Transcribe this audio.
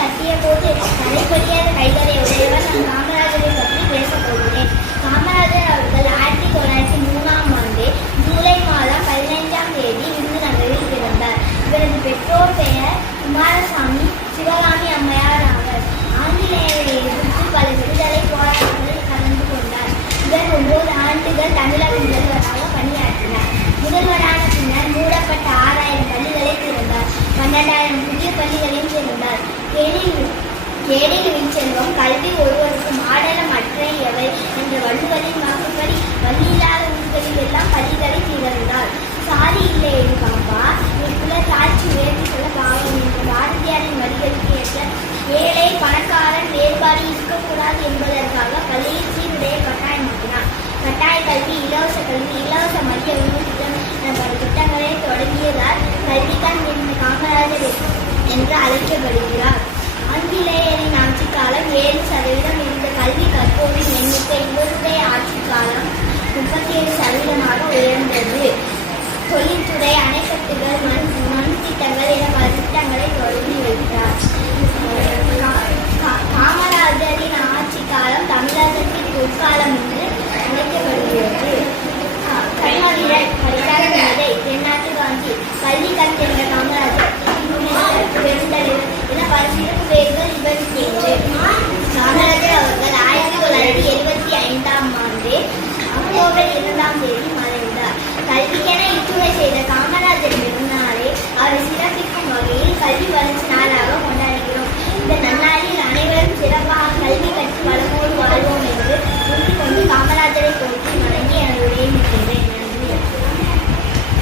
கட்டிய போது தலைப்படியாத கைகளை உடையவர் நம் காமராஜரை பற்றி பேசப்படும் ஏழைகளின் செல்வம். கல்வி ஒருவருக்கு மாடலம் எவை என்ற வள்ளுவரின் வாக்குப்படி வழியில்லாத ஊர்களில் எல்லாம் பள்ளிகளை திகழ்ந்தார் சாதி இல்லை என்று பாப்பா. குல தாட்சி உயர்த்தி சொல்ல பாவம் என்ற பாரதியாரின் வரிகளுக்கு ஏற்ற ஏழை பணக்காரன் வேறுபாடு இருக்கக்கூடாது என்பதற்காக பள்ளியில் சீருடைய கட்டாயமாக்கினார் கட்டாய கல்வி இலவச கல்வி இலவச மதிய உணவு திட்டம் திட்டங்களை தொடங்கியதால் கல்விதான் என்று காமராஜர் என்று அழைக்கப்படுகிறார். ஆங்கிலேயரின் ஆட்சி காலம் ஏழு சதவீதம் இருந்த கல்வி கற்போரின் எண்ணிக்கை இவருடைய ஆட்சி காலம் முப்பத்தி ஏழு சதவீதமாக உயர்ந்தது. தொழில்துறை அணைக்கட்டுகள் மண் மண் திட்டங்கள் என பல திட்டங்களை தொடங்கி வைத்தார். கா- காமராஜரின் ஆட்சி காலம் தமிழகத்தின் பொற்காலம் என்று தேடி மறைந்தார். கல்விக்கென இத்துணை செய்த காமராஜர்